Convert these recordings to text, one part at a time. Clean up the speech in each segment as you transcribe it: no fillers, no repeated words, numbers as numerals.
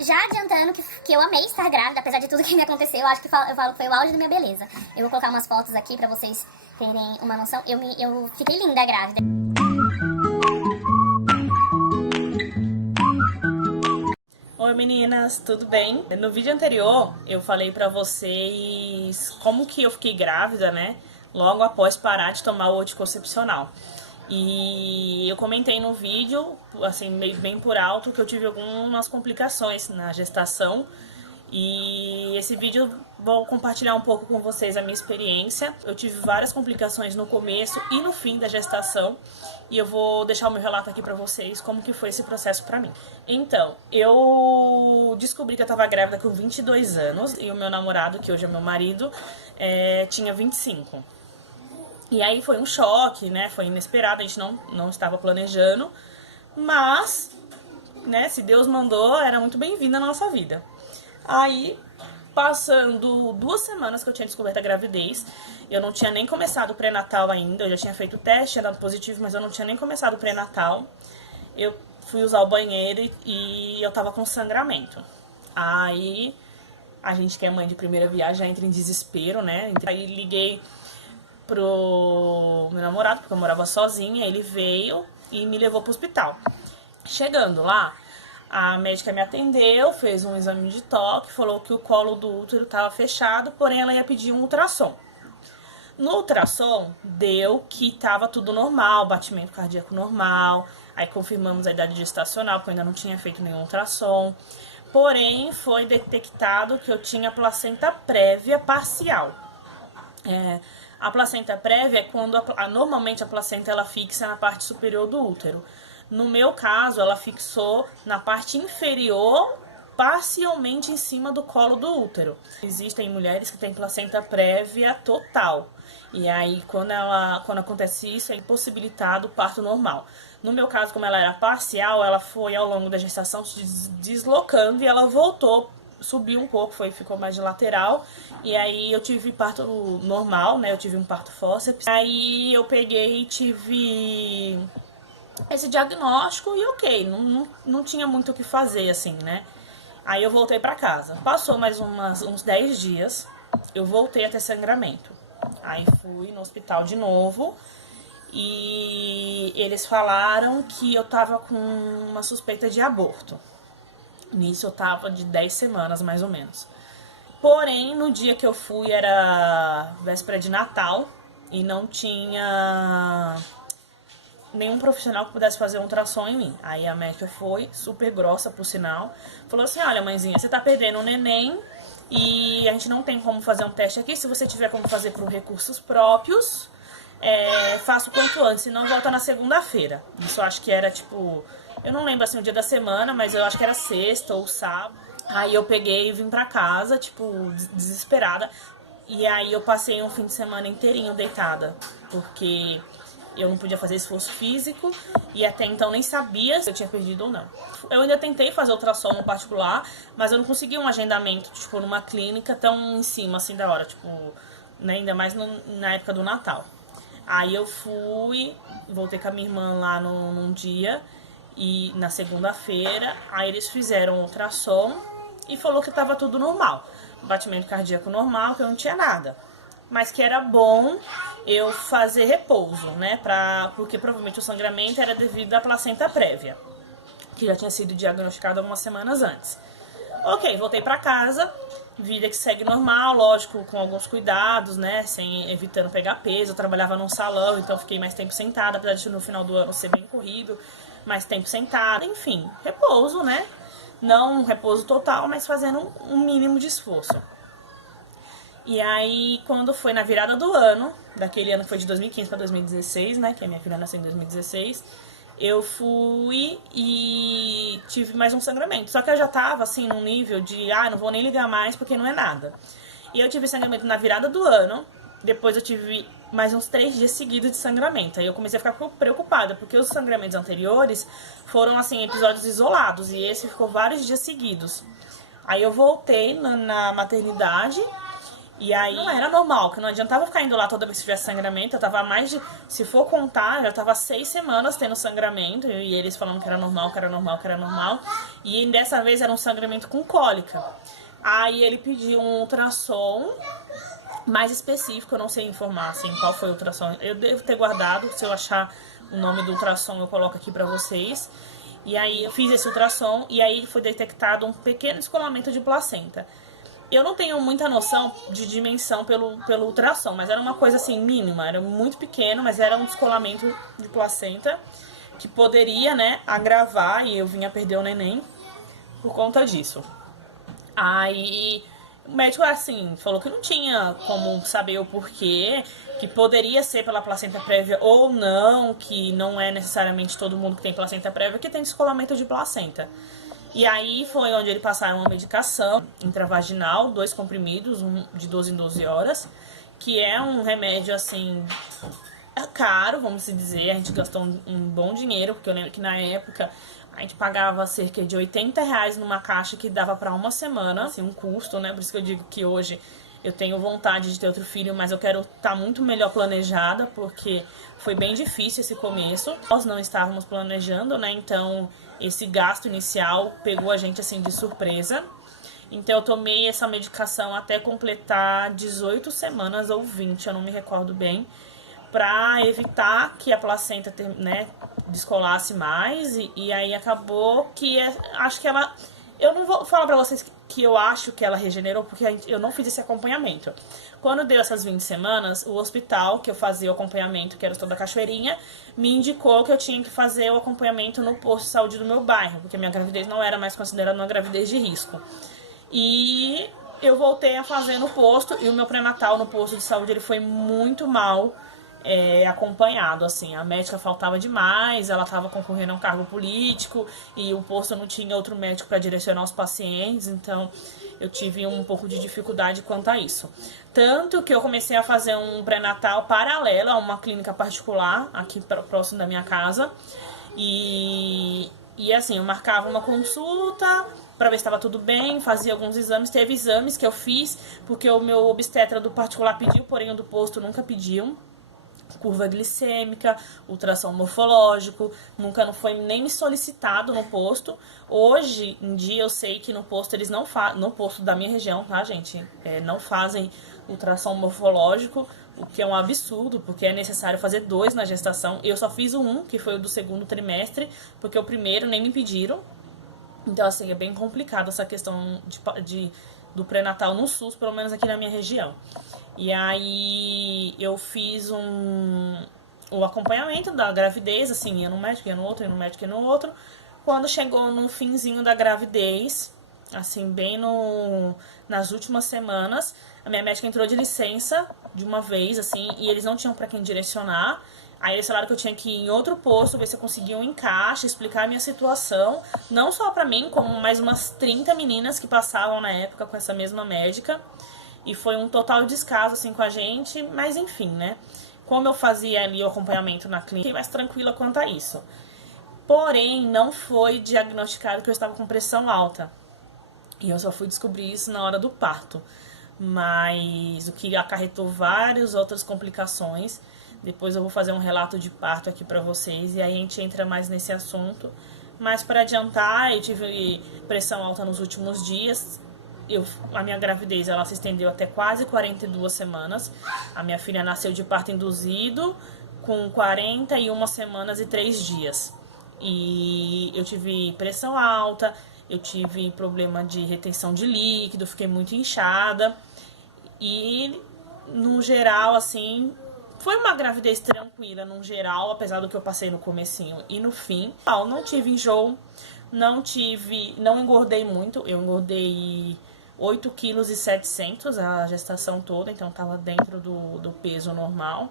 Já adiantando que eu amei estar grávida, apesar de tudo que me aconteceu, eu acho que eu falo que foi o auge da minha beleza. Eu vou colocar umas fotos aqui pra vocês terem uma noção. Eu fiquei linda grávida. Oi meninas, tudo bem? No vídeo anterior eu falei pra vocês como que eu fiquei grávida, né? Logo após parar de tomar o anticoncepcional. E eu comentei no vídeo, assim, meio bem por alto, que eu tive algumas complicações na gestação. E esse vídeo vou compartilhar um pouco com vocês a minha experiência. Eu tive várias complicações no começo e no fim da gestação. E eu vou deixar o meu relato aqui pra vocês, como que foi esse processo pra mim. Então, eu descobri que eu tava grávida com 22 anos. E o meu namorado, que hoje é meu marido, tinha 25. E aí foi um choque, né? Foi inesperado, a gente não estava planejando. Mas, né, se Deus mandou, era muito bem-vindo na nossa vida. Aí, passando 2 semanas que eu tinha descoberto a gravidez, eu não tinha nem começado o pré-natal ainda, eu já tinha feito o teste, tinha dado positivo, mas eu não tinha nem começado o pré-natal. Eu fui usar o banheiro e eu tava com sangramento. Aí, a gente que é mãe de primeira viagem já entra em desespero, né? Aí liguei pro meu namorado, porque eu morava sozinha, ele veio e me levou pro hospital. Chegando lá, a médica me atendeu, fez um exame de toque, falou que o colo do útero estava fechado, porém ela ia pedir um ultrassom. No ultrassom, deu que estava tudo normal, batimento cardíaco normal, aí confirmamos a idade gestacional, porque eu ainda não tinha feito nenhum ultrassom. Porém, foi detectado que eu tinha placenta prévia parcial. A placenta prévia é quando normalmente a placenta ela fixa na parte superior do útero. No meu caso, ela fixou na parte inferior, parcialmente em cima do colo do útero. Existem mulheres que têm placenta prévia total. E aí, quando acontece isso, é impossibilitado o parto normal. No meu caso, como ela era parcial, ela foi ao longo da gestação se deslocando e ela voltou, subiu um pouco, ficou mais de lateral. E aí eu tive parto normal, né? Eu tive um parto fórceps. Aí eu peguei e tive esse diagnóstico e ok, não tinha muito o que fazer, assim, né? Aí eu voltei pra casa. Passou mais uns 10 dias, eu voltei a ter sangramento. Aí fui no hospital de novo e eles falaram que eu tava com uma suspeita de aborto. Nisso eu tava de 10 semanas, mais ou menos. Porém, no dia que eu fui era véspera de Natal e não tinha nenhum profissional que pudesse fazer um ultrassom em mim. Aí a médica foi, super grossa por sinal, falou assim: olha, mãezinha, você tá perdendo um neném e a gente não tem como fazer um teste aqui. Se você tiver como fazer por recursos próprios, faça o quanto antes, senão volta na segunda-feira. Isso eu acho que era tipo, eu não lembro assim o dia da semana, mas eu acho que era sexta ou sábado. Aí eu peguei e vim pra casa, tipo, desesperada. E aí eu passei um fim de semana inteirinho deitada, porque eu não podia fazer esforço físico e até então nem sabia se eu tinha perdido ou não. Eu ainda tentei fazer ultrassom no particular, mas eu não consegui um agendamento, tipo, numa clínica tão em cima, assim, da hora, tipo, né, ainda mais na época do Natal. Aí eu fui, voltei com a minha irmã lá num dia, e na segunda-feira, aí eles fizeram um ultrassom e falou que tava tudo normal. Batimento cardíaco normal, que eu não tinha nada. Mas que era bom eu fazer repouso, né? Porque provavelmente o sangramento era devido à placenta prévia, que já tinha sido diagnosticada algumas semanas antes. Ok, voltei pra casa, vida que segue normal, lógico, com alguns cuidados, né? Evitando pegar peso. Eu trabalhava num salão, então fiquei mais tempo sentada, apesar de no final do ano ser bem corrido, mais tempo sentada. Enfim, repouso, né? Não um repouso total, mas fazendo um mínimo de esforço. E aí, quando foi na virada do ano, daquele ano que foi de 2015 para 2016, né, que a minha filha nasceu em 2016, eu fui e tive mais um sangramento. Só que eu já tava, assim, num nível de, não vou nem ligar mais porque não é nada. E eu tive sangramento na virada do ano, depois eu tive mais uns 3 dias seguidos de sangramento. Aí eu comecei a ficar preocupada, porque os sangramentos anteriores foram, assim, episódios isolados, e esse ficou vários dias seguidos. Aí eu voltei na maternidade E aí não era normal, que não adiantava ficar indo lá toda vez que tivesse sangramento. Eu tava mais de, se for contar, já tava 6 semanas tendo sangramento. E eles falando que era normal, que era normal, que era normal. E dessa vez era um sangramento com cólica. Aí ele pediu um ultrassom mais específico, eu não sei informar assim, qual foi o ultrassom. Eu devo ter guardado, se eu achar o nome do ultrassom eu coloco aqui pra vocês. E aí eu fiz esse ultrassom e aí foi detectado um pequeno descolamento de placenta. Eu não tenho muita noção de dimensão pelo ultrassom, mas era uma coisa assim mínima, era muito pequeno, mas era um descolamento de placenta que poderia, né, agravar e eu vinha perder o neném por conta disso. Aí o médico, assim, falou que não tinha como saber o porquê, que poderia ser pela placenta prévia ou não, que não é necessariamente todo mundo que tem placenta prévia que tem descolamento de placenta. E aí foi onde ele passaram uma medicação intravaginal, 2 comprimidos, um de 12 em 12 horas, que é um remédio, assim, caro, vamos dizer. A gente gastou um bom dinheiro, porque eu lembro que na época a gente pagava cerca de R$80 numa caixa que dava pra uma semana, assim, um custo, né? Por isso que eu digo que hoje eu tenho vontade de ter outro filho, mas eu quero estar muito melhor planejada, porque foi bem difícil esse começo. Nós não estávamos planejando, né? Então, esse gasto inicial pegou a gente, assim, de surpresa. Então, eu tomei essa medicação até completar 18 semanas ou 20, eu não me recordo bem, pra evitar que a placenta, né, descolasse mais. E aí acabou que, acho que ela... Eu não vou falar pra vocês que eu acho que ela regenerou, porque eu não fiz esse acompanhamento. Quando deu essas 20 semanas, o hospital que eu fazia o acompanhamento, que era o Hospital da Cachoeirinha, me indicou que eu tinha que fazer o acompanhamento no posto de saúde do meu bairro, porque minha gravidez não era mais considerada uma gravidez de risco. E eu voltei a fazer no posto, e o meu pré-natal no posto de saúde ele foi muito mal acompanhado, assim, a médica faltava demais, ela estava concorrendo a um cargo político e o posto não tinha outro médico para direcionar os pacientes, então eu tive um pouco de dificuldade quanto a isso. Tanto que eu comecei a fazer um pré-natal paralelo a uma clínica particular aqui próximo da minha casa e assim, eu marcava uma consulta para ver se estava tudo bem, fazia alguns exames, teve exames que eu fiz porque o meu obstetra do particular pediu, porém o do posto nunca pediu. Curva glicêmica, ultrassom morfológico, nunca não foi nem me solicitado no posto. Hoje em dia eu sei que no posto eles não fazem, no posto da minha região, tá, gente? Não fazem ultrassom morfológico, o que é um absurdo, porque é necessário fazer 2 na gestação. Eu só fiz um, que foi o do 2º trimestre, porque o primeiro nem me pediram. Então, assim, é bem complicado essa questão do pré-natal no SUS, pelo menos aqui na minha região. E aí eu fiz o acompanhamento da gravidez, assim, ia num médico, ia no outro, ia no médico, ia no outro. Quando chegou no finzinho da gravidez, assim, bem nas últimas semanas, a minha médica entrou de licença de uma vez, assim, e eles não tinham pra quem direcionar. Aí eles falaram que eu tinha que ir em outro posto, ver se eu conseguia um encaixe, explicar a minha situação, não só pra mim, como mais umas 30 meninas que passavam na época com essa mesma médica. E foi um total descaso, assim, com a gente, mas enfim, né? Como eu fazia ali o acompanhamento na clínica, fiquei mais tranquila quanto a isso. Porém, não foi diagnosticado que eu estava com pressão alta. E eu só fui descobrir isso na hora do parto. Mas o que acarretou várias outras complicações. Depois eu vou fazer um relato de parto aqui pra vocês e aí a gente entra mais nesse assunto. Mas para adiantar, eu tive pressão alta nos últimos dias. A minha gravidez ela se estendeu até quase 42 semanas. A minha filha nasceu de parto induzido com 41 semanas e 3 dias. E eu tive pressão alta, eu tive problema de retenção de líquido, fiquei muito inchada. E, no geral, assim, foi uma gravidez tranquila, no geral, apesar do que eu passei no comecinho e no fim. Não tive enjoo, não engordei muito, eu engordei 8,7 kg a gestação toda, então tava dentro do peso normal.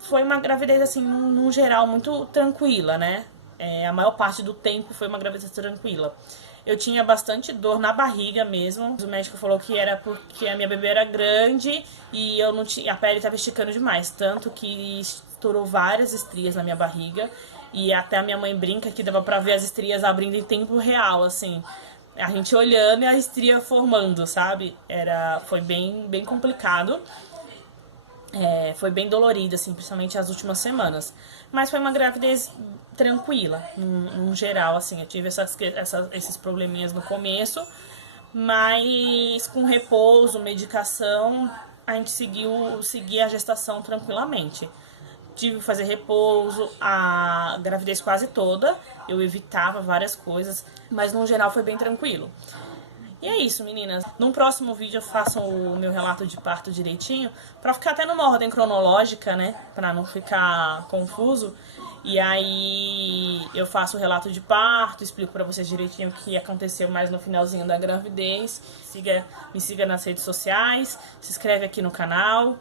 Foi uma gravidez, assim, no geral, muito tranquila, né? A maior parte do tempo foi uma gravidez tranquila. Eu tinha bastante dor na barriga mesmo. O médico falou que era porque a minha bebê era grande e eu não tinha, a pele estava esticando demais. Tanto que estourou várias estrias na minha barriga. E até a minha mãe brinca que dava pra ver as estrias abrindo em tempo real, assim. a gente olhando e a estria formando, sabe? Foi bem complicado. Foi bem dolorido, assim, principalmente as últimas semanas. Mas foi uma gravidez tranquila, no geral, assim. Eu tive esses probleminhas no começo, mas com repouso, medicação, a gente seguia a gestação tranquilamente. Tive que fazer repouso a gravidez quase toda, eu evitava várias coisas, mas no geral foi bem tranquilo. E é isso, meninas. Num próximo vídeo eu faço o meu relato de parto direitinho, pra ficar até numa ordem cronológica, né? Pra não ficar confuso. E aí eu faço o relato de parto, explico pra vocês direitinho o que aconteceu mais no finalzinho da gravidez. Me siga nas redes sociais, se inscreve aqui no canal,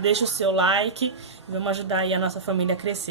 deixa o seu like e vamos ajudar aí a nossa família a crescer.